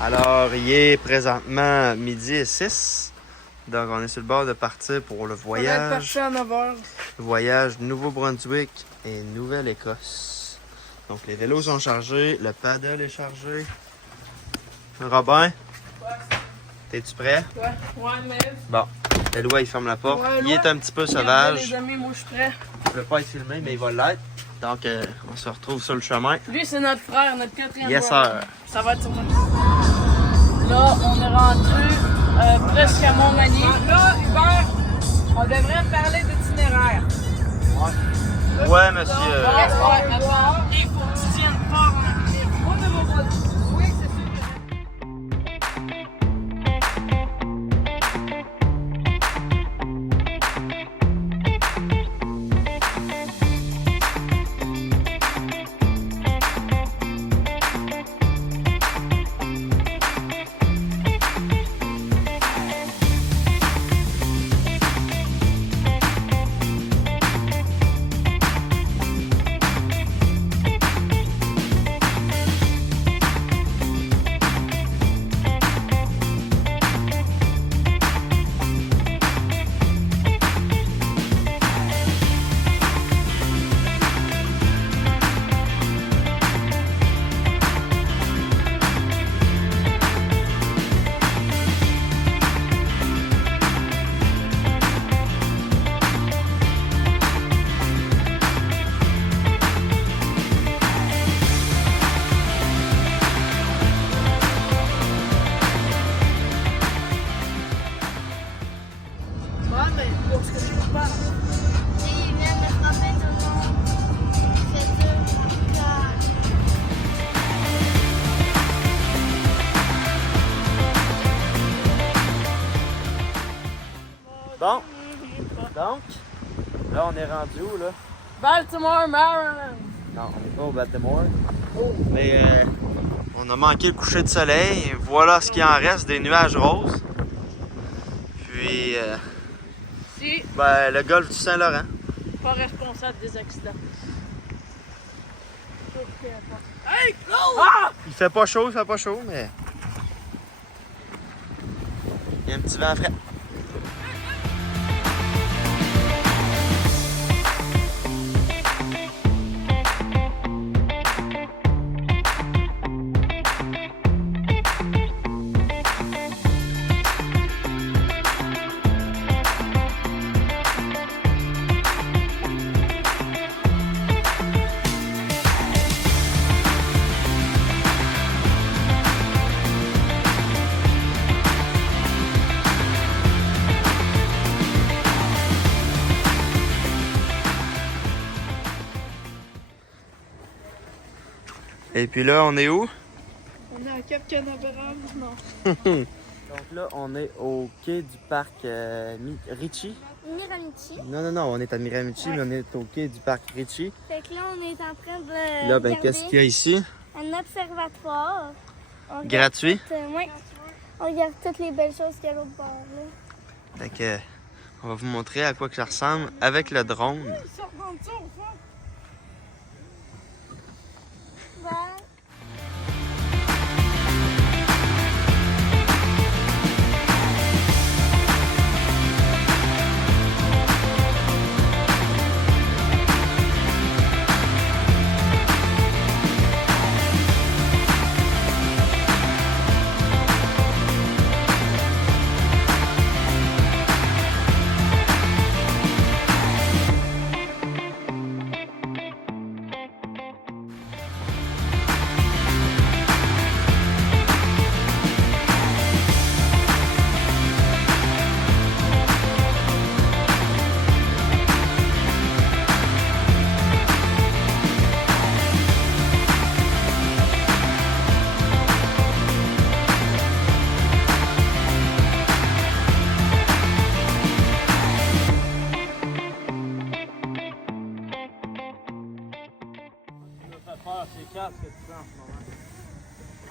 Alors, il est présentement midi et 6. Donc, on est sur le bord de partir pour le voyage. On va partir à 9h. Voyage Nouveau-Brunswick et Nouvelle-Écosse. Donc, les vélos sont chargés, le paddle est chargé. Robin, Ouais. t'es-tu prêt? Ouais, mais. Bon, Eloi, il ferme la porte. Ouais, Il est un petit peu Regardez, sauvage. les amis, moi je suis prêt. Il ne veut pas être filmé, mais il va l'être. Donc, on se retrouve sur le chemin. Lui, c'est notre frère, notre quatrième Yes, frère. sir. Ça va être sur moi. Là, on est rendu presque à Montmagny. Là, Hubert, on devrait parler d'itinéraire. Ouais, monsieur. Il faut que tu tiennes fort en clé. Moi, de mon côté. Oui, c'est sûr. Ouais, mais pour ce que je parle. Il vient de frapper tout le monde. C'est deux par Bon, donc, là, on est rendu où, là? Baltimore, Maryland. Non, on n'est pas au Baltimore. Mais on a manqué le coucher de soleil. Voilà ce qu'il en reste, des nuages roses. Puis, Si, ben, le golfe du Saint-Laurent. pas responsable des accidents. Hey, go! Ah! Il fait pas chaud, mais... Il y a un petit vent frais. Et puis là, on est où? On est à Cap Canaveral, non. Donc là, on est au quai du parc Ritchie. Miramichi. Non, on est à Miramichi, mais on est au quai du parc Ritchie. Fait que là, on est en train de Là, ben, regarder qu'est-ce qu'il y a ici? un observatoire. On regarde Gratuit. ouais. On regarde toutes les belles choses qu'il y a à l'autre bord. Là. Fait que, on va vous montrer à quoi que ça ressemble avec le drone. Ils sortent dans le tour, ça. Voilà. C'est calme ce que tu fais en ce moment.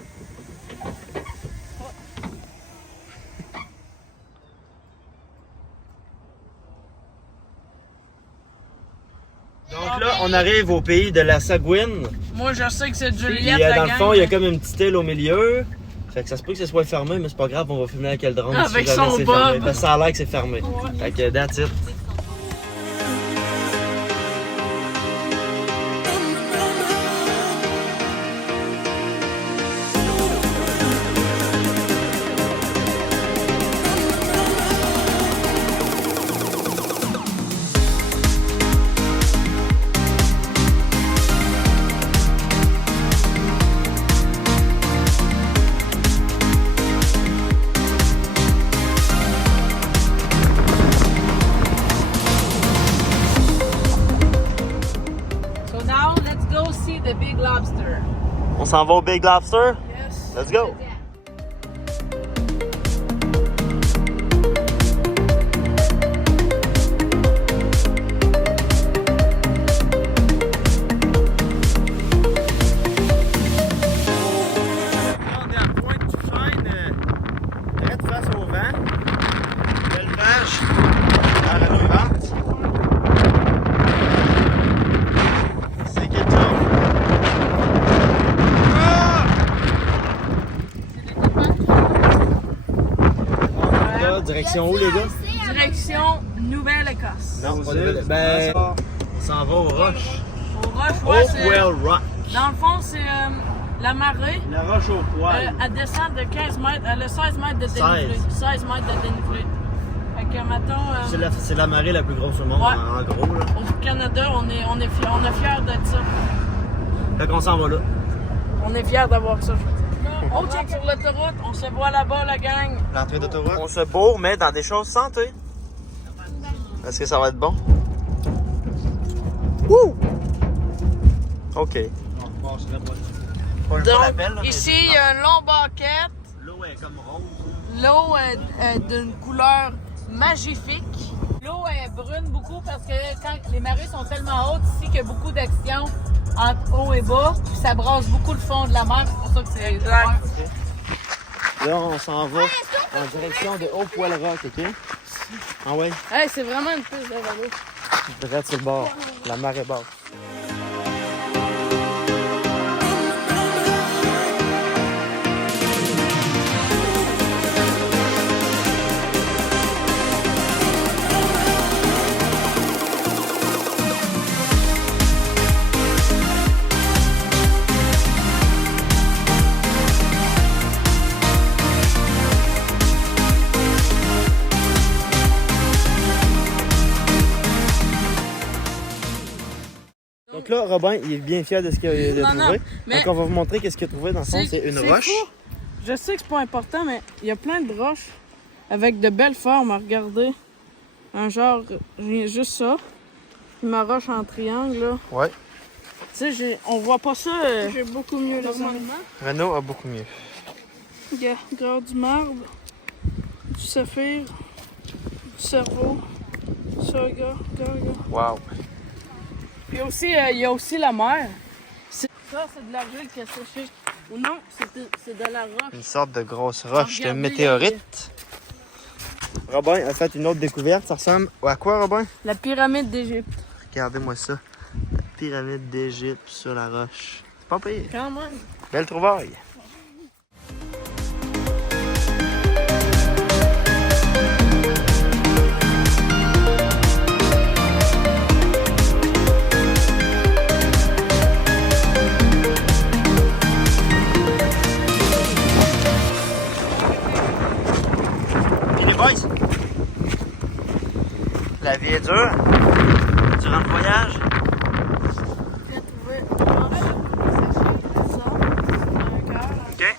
Donc là, on arrive au pays de la Sagouine. Moi, je sais que c'est Puis, Juliette, dans la le gang. fond, il y a comme une petite île au milieu. Fait que ça se peut que ce soit fermé, mais c'est pas grave, on va filmer avec le drone Avec si jamais son c'est bob. fermé. Parce que ça a l'air que c'est fermé. Fait que that's it. So now let's go see the big lobster. On s'en va au Big Lobster? Yes. Let's go! On est à Pointe-du-Chêne, direct face au vent. L'élevage à la vente. C'est quelque chose. Là, direction où les gars? Direction Nouvelle-Écosse. Non, pas de... Ben, on s'en va aux roches. Au Roche, ouais, c'est... Hopewell Rock. Dans le fond, c'est la marée. La roche au poil. Elle descend de 15 mètres, elle a 16 mètres de dénivelé. 16 mètres de dénivelé. Fait que, mettons, C'est la marée la plus grosse au monde, Ouais. en gros. Là. au Canada, on est fiers d'être ça. Fait qu'on s'en va là. On est fiers d'avoir ça. On check sur l'autoroute, on se voit là-bas, la gang. L'entrée d'autoroute. On se bourre, mais dans des choses santé. Est-ce que ça va être bon? Wouh! OK. Donc, ici, il y a un long banquette. L'eau est comme rose. L'eau est d'une couleur magnifique. L'eau est brune beaucoup parce que quand les marées sont tellement hautes ici qu'il y a beaucoup d'action entre haut et bas, puis ça brasse beaucoup le fond de la mer, c'est pour ça que c'est exact. Là, on s'en va en direction de Hopewell Rock, OK? Ah ouais? Hey, c'est vraiment une piste de vélo. Direct sur le bord. La marée basse. Donc là, Robin, il est bien fier de ce qu'il a Non, trouvé. non, mais- Donc on va vous montrer qu'est-ce qu'il a trouvé dans le fond. C'est une roche. fou. Je sais que c'est pas important, mais il y a plein de roches avec de belles formes à regarder. Un genre, j'ai juste ça. Puis ma roche en triangle, là. Ouais. Tu sais, on voit pas ça. J'ai beaucoup mieux normalement. Renault a beaucoup mieux. Regarde du marbre, du saphir, du cerveau. Ça, regarde. Wow. Puis aussi, il y a aussi la mer. Ça, c'est de l'argile qui a séché. Ou non, c'est de la roche. Une sorte de grosse roche de Regardez, météorite. Robin a fait une autre découverte. Ça ressemble à quoi, Robin? La pyramide d'Égypte. Regardez-moi ça. La pyramide d'Égypte sur la roche. C'est pas pire. Quand même. Belle trouvaille. Les boys, la vie est dure durant le voyage. OK.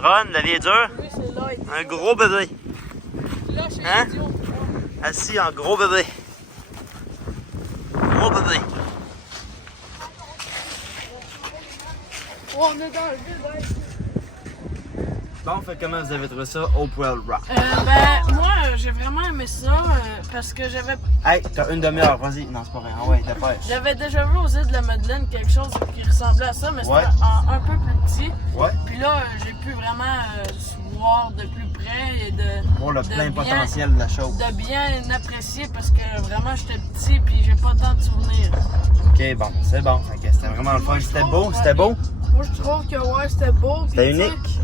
Ron, la vie est dure. Oui, c'est là. Un gros bébé. Là, chez Hein? l'idiot. Assis en gros bébé. Gros bébé. Oh, on est dans le vide, hein. Bon, fait comment vous avez trouvé ça, Hopewell Rock? Ben, moi, j'ai vraiment aimé ça parce que Hey, t'as une demi-heure, vas-y. Non, c'est pas vrai. Ah ouais, dépêche. j'avais déjà vu aux îles de la Madeleine quelque chose qui ressemblait à ça, mais c'était Ouais. un peu plus petit. Ouais. Puis là, j'ai pu vraiment voir de plus près et de, Pour le de plein bien- potentiel de la chose. de bien apprécier parce que vraiment j'étais petit puis j'ai pas tant de souvenirs. Ok, bon, c'est bon. Fait que c'était vraiment le fun. C'était beau, c'était beau. Moi je trouve que ouais, c'était beau. C'était puis, tu sais, unique.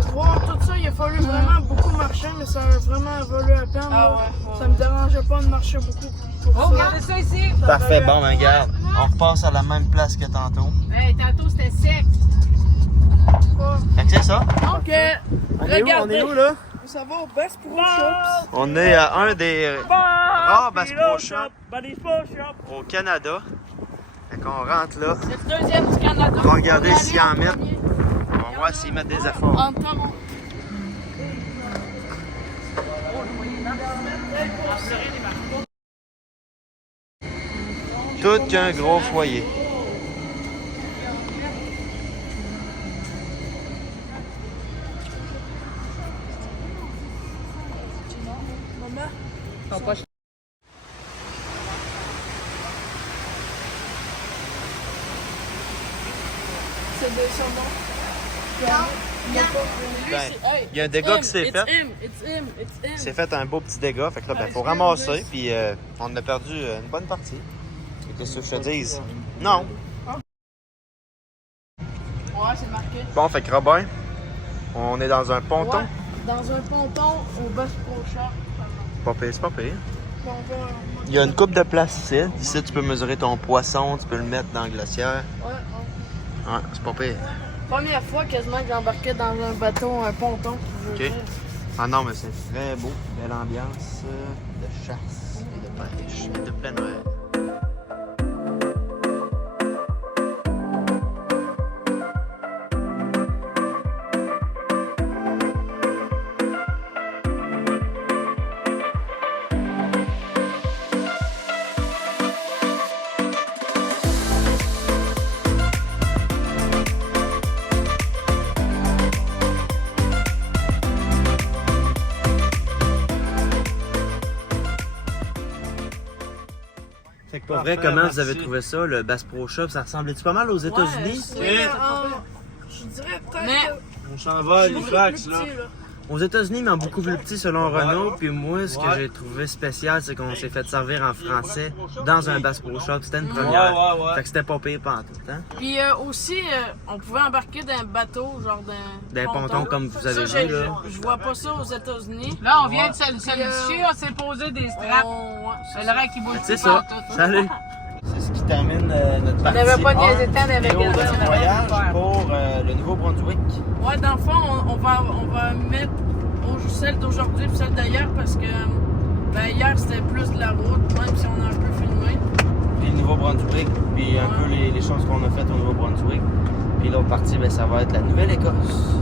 pour voir tout ça, il a fallu vraiment beaucoup marcher, mais ça a vraiment valu la peine. Ah là. ouais. Ça me dérangeait pas de marcher beaucoup pour Oh, ça. regardez ça ici. Parfait, bon, ben, regarde. On repasse à la même place que tantôt. Hey, tantôt c'était sec. Fait que c'est ça. Donc, regardez. là? Ça va au Bass Pro Shops. On est à un des rares Bass Pro Shops au Canada. Fait qu'on rentre là. C'est le deuxième du Canada. On va regarder On va s'ils aller en mettent. premier. On va voir s'ils mettent des efforts. En temps. Tout qu'un gros foyer. C'est des saumons. Ben, il y a un dégât qui s'est fait. C'est fait un beau petit dégât. Fait que là, ben, faut ramasser. Puis on a perdu une bonne partie. Et qu'est-ce que je te dise? Non. Ouais, c'est marqué. Bon, fait que Robin, on est dans un ponton. Ouais, dans un ponton au Bass Pro Shop. Pas pire, c'est pas pire. On va... Il y a une coupe de place ici. Ici, tu peux mesurer ton poisson, tu peux le mettre dans la glacière. Ouais, Ouais, c'est pas pire. première fois quasiment que j'embarquais dans un bateau, un ponton. je veux Ok. dire. Ah non, mais c'est très beau. Belle ambiance de chasse et de pêche et de plein air. Fait que pour vrai, comment vous avez trouvé ça, le Bass Pro Shop? Ça ressemblait-tu pas mal aux États-Unis? Oui, mais, je dirais peut-être Mais- que On s'en va, plus petit, là. Aux États-Unis, mais en beaucoup plus petit selon Renault. Puis moi, ce que j'ai trouvé spécial, c'est qu'on s'est fait servir en français dans un Bass Pro Shop. C'était une première. Fait que c'était pas payé pantoute, hein? Puis aussi, on pouvait embarquer d'un bateau, genre d'un Des pontons comme vous avez Ça, vu, là. je vois pas ça aux États-Unis. Là, on vient de se solidifier, on s'est posé des straps. C'est le qui bouge C'est plus ça. pantoute. Salut! C'est ce qui termine notre partie. On n'avait pas niaisé tant Et avec au les petit voyage pour le Nouveau-Brunswick. Ouais, dans le fond, on va mettre celle d'aujourd'hui et celle d'hier parce que ben, hier c'était plus de la route, même si on a un peu filmé. Puis le Nouveau-Brunswick, puis un peu les choses qu'on a faites au Nouveau-Brunswick. Puis l'autre partie, ben, ça va être la Nouvelle-Écosse.